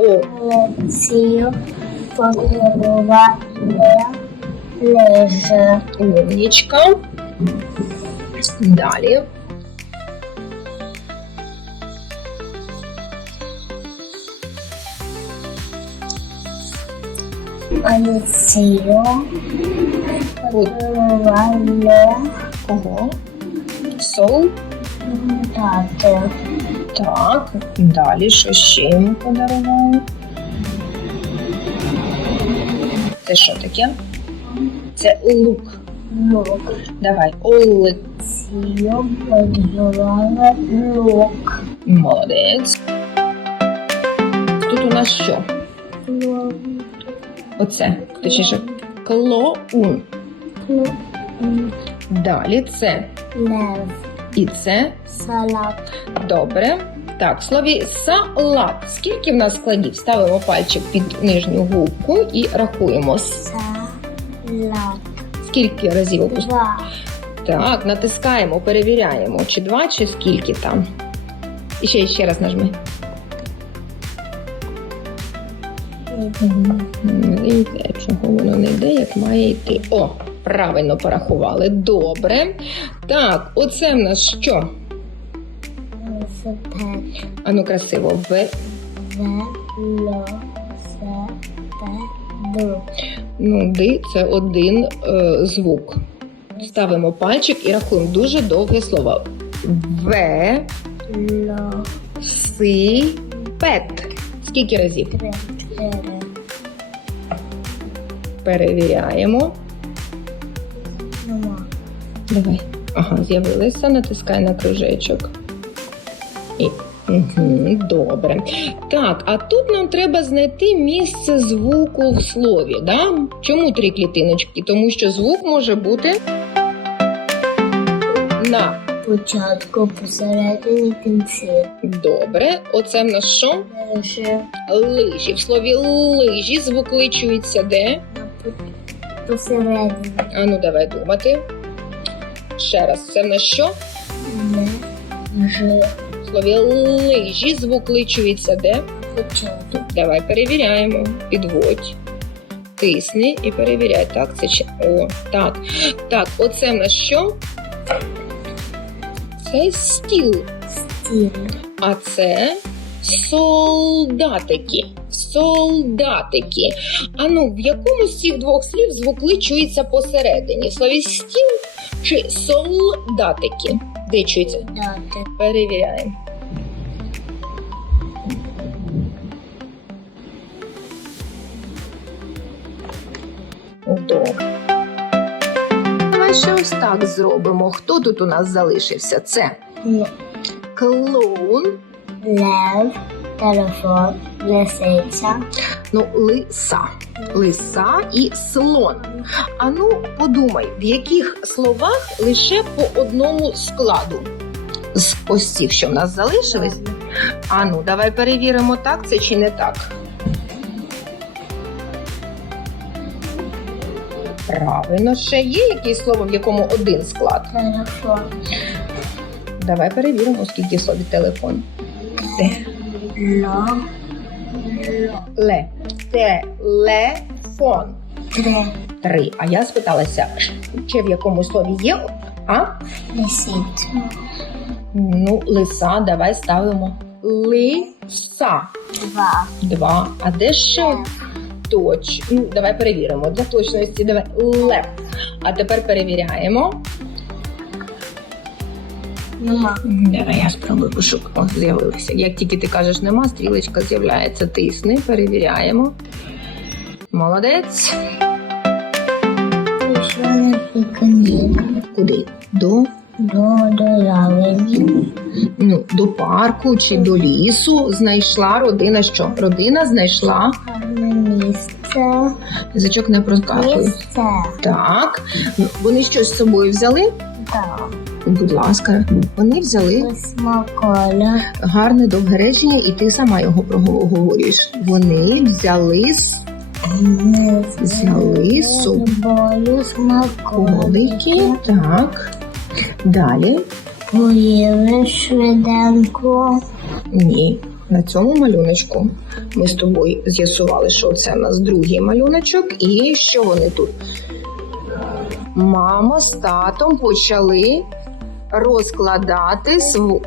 О, Олексію подарували лижи. умнічка. Далі. Олексію подарували Кого? Сол. Так. Далі що ще йому подарували? Це що таке? Це лук. Лук. Давай. Олик. Олексію подарували лук. Молодець. Тут у нас що? Оце. Точніше, клоун. Лук. Далі це. Лев. І це Салат. добре. Так, в слові салат. Скільки в нас складів? Ставимо пальчик під нижню губку і рахуємо. Салат. Скільки разів опустимо? Два. Так, натискаємо, перевіряємо, чи два, чи скільки там. І ще, ще раз нажми. Не йде, чого воно не йде, як має йти. О, правильно порахували. Добре. Так, оце в нас що? Велосипед. Ану, красиво. В... Велосипеду. Ну, ди це один е, звук. Ставимо пальчик і рахуємо дуже довге слово. В. Ло. Си. Пет. Скільки разів? Перевіряємо. Нема. Давай. Ага, з'явилися, натискай на кружечок. І... Угу, добре. Так, а тут нам треба знайти місце звуку в слові. Да? Чому три клітиночки? Тому що звук може бути на. Початку, посередині, кінці. Добре. Оце в нас що? Лежи Лижі. В слові лижі звук личується де? на посередині. А ну давай думати. Ще раз, це в нас що? В слові лижі звук личується де? Початку. Давай перевіряємо. Підводь. Тисни і перевіряй. Так, це ще. О, так. Так, оце в нас що? Це стіл. Стіл. А це солдатики. Солдатики. А ну, в якому з цих двох слів звук ли чується посередині? В слові стіл чи солдатики? Де чується? Дати. Перевіряємо. Добре. Давай ще ось так зробимо. Хто тут у нас залишився? Це клоун, Лев. Телефон. Лисиця. ну, лиса. Лиса і слон. А ну, подумай, в яких словах лише по одному складу з ось цих, що в нас залишились. А ну, давай перевіримо, так це чи не так. Правильно, ще є якесь слово, в якому один склад. Телефон. Давай перевіримо, скільки в слові телефон. Те. Ло. Ле. Телефон. Три. Три. А я спиталася, чи в якому слові є? А? Лисиця. Ну, лиса, давай ставимо. Лиса. Два. Два. А де ще точ? Ну, давай перевіримо. Для точності давай лев. А тепер перевіряємо. Нема. Давай я спробую пошукати. О, з'явилися. Як тільки ти кажеш нема, стрілочка з'являється. Тисни, перевіряємо. Молодець. Куди? До, До доявлення. ну, до парку чи до лісу знайшла родина. Що? Родина знайшла. Місце. Язичок не проскакує. Місце. Так. Ну, Вони щось з собою взяли? Так. Будь ласка, вони взяли Смаколя. гарне довге речення, і ти сама його проговорюєш. Вони взяли з Взяли собою смаколики. Так. Далі. Поїли швиденько. Ні. на цьому малюночку ми з тобою з'ясували, що це у нас другий малюночок, і що вони тут? Мама з татом почали розкладати св-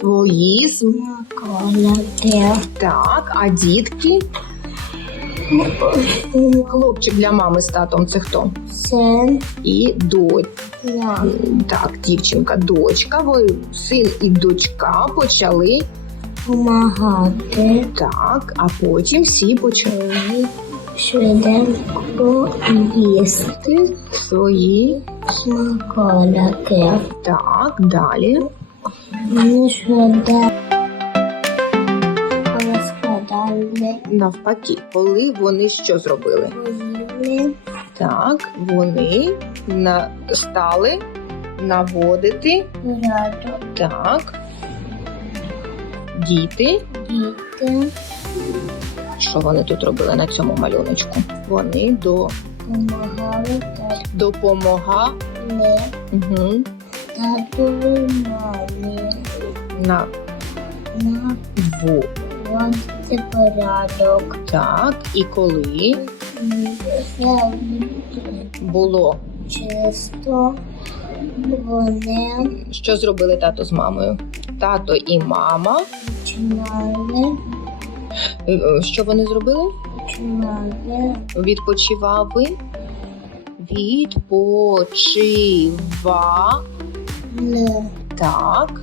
свої так, а дітки. Хлопчик для мами з татом це хто? Син. І до Я. так, дівчинка, дочка. Ви син і дочка почали Помагати. так, а потім всі почали Швиденько їсти свої смаколики. так, далі. Вони швиденько розкладали Навпаки, коли вони що зробили? поїли Так, вони на, стали наводити порядок. так. Діти, Діти що вони тут робили на цьому малюночку? Вони до допомагали допомагали угу, татові мамі на на двох. вводити порядок. Так, і коли Все було, чисто, вони що зробили тато з мамою? Тато і мама. починали, е, е, Що вони зробили? Починали Відпочивали. Відпочива. Так.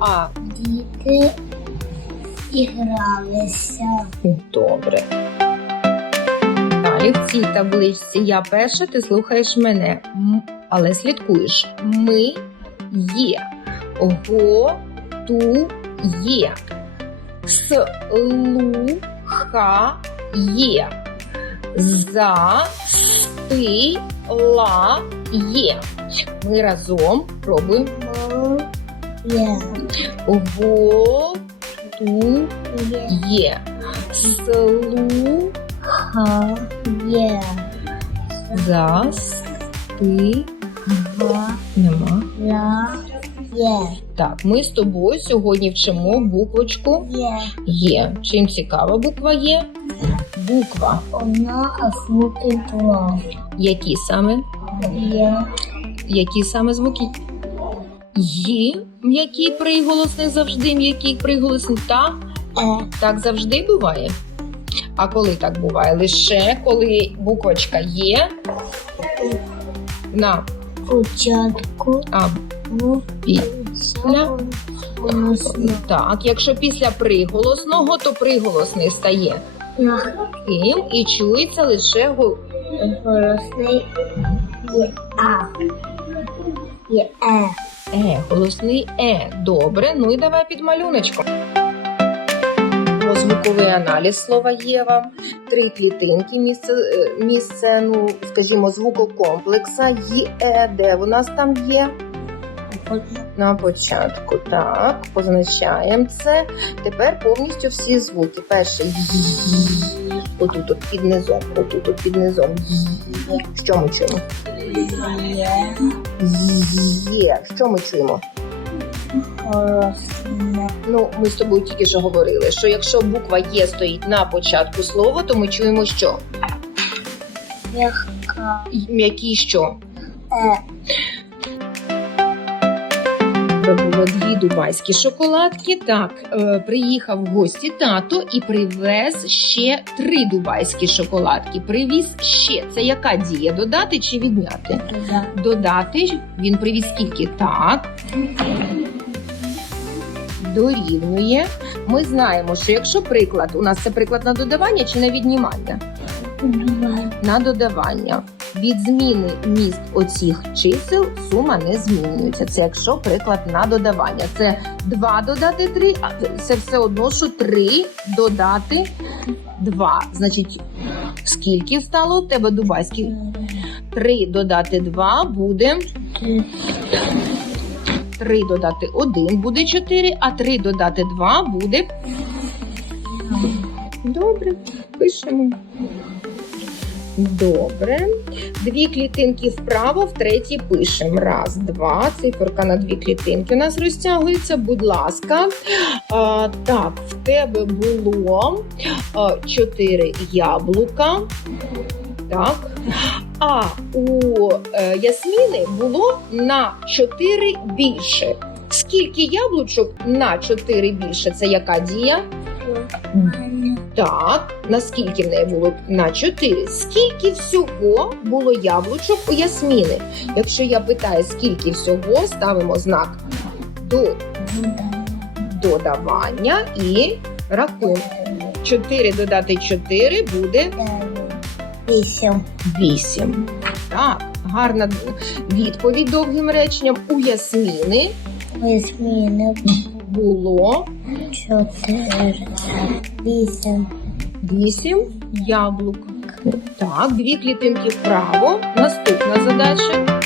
А діти ігралися. добре. Далі в цій табличці я перша, ти слухаєш мене, М- але слідкуєш. Ми є. Го ту є. За спи ла є. Ми разом пробуємо. Го ту є, є. Слу ха, є, за спи га, нема. ла, є, Так, ми з тобою сьогодні вчимо буквочку є. Є. Чим цікава буква є? Буква. Одна, звуки два. Які саме? Є, Які саме звуки? Є. М'який приголосний завжди м'який приголосний. Та е, так завжди буває. А коли так буває? Лише коли буквочка є на початку, а, після. Так, якщо після приголосного, то приголосний стає ким і чується лише гу- Голосний є А. Є Е. Е, голосний Е. Добре, ну і давай під малюночком. Звуковий аналіз слова Єва, три клітинки, місце, е, місце ну, скажімо, звукокомплекса Є, де у нас там є? На початку. Так, позначаємо це. Тепер повністю всі звуки. Перший отут от під низом, отут от під низом. Що ми чуємо? Є. Що ми чуємо? Ну, ми з тобою тільки що говорили, що якщо буква Є стоїть на початку слова, то ми чуємо що? М'який що? Е. Це було дві дубайські шоколадки. Так, е, приїхав в гості тато і привез ще три дубайські шоколадки. Привіз ще. Це яка дія? Додати чи відняти? За. Додати він привіз скільки? Так. Дорівнює. Ми знаємо, що якщо приклад, у нас це приклад на додавання чи на віднімання? Два. на додавання. Від зміни міст оцих чисел сума не змінюється. Це якщо приклад на додавання. Це 2 додати 3, а це все одно, що 3 додати 2. Значить, скільки стало у тебе дубайських? 3 додати 2 буде. 3 додати 1 буде 4, а 3 додати 2 буде. Добре, пишемо. Добре. Дві клітинки вправо, в третій пишемо. Раз, два. Циферка на дві клітинки у нас розтягується. Будь ласка. А, так, в тебе було а, чотири яблука. Так. А у е, Ясміни було на 4 більше. Скільки яблучок на 4 більше? Це яка дія? Так, наскільки в неї було на 4? Скільки всього було яблучок у Ясміни? Якщо я питаю, скільки всього, ставимо знак до додавання і рахуємо. 4 додати 4 буде Вісім. 8. Так, гарна відповідь довгим реченням. У Ясміни Вісьміни. було Чотири. Вісім. Вісім яблук. Так, дві клітинки вправо. Наступна задача.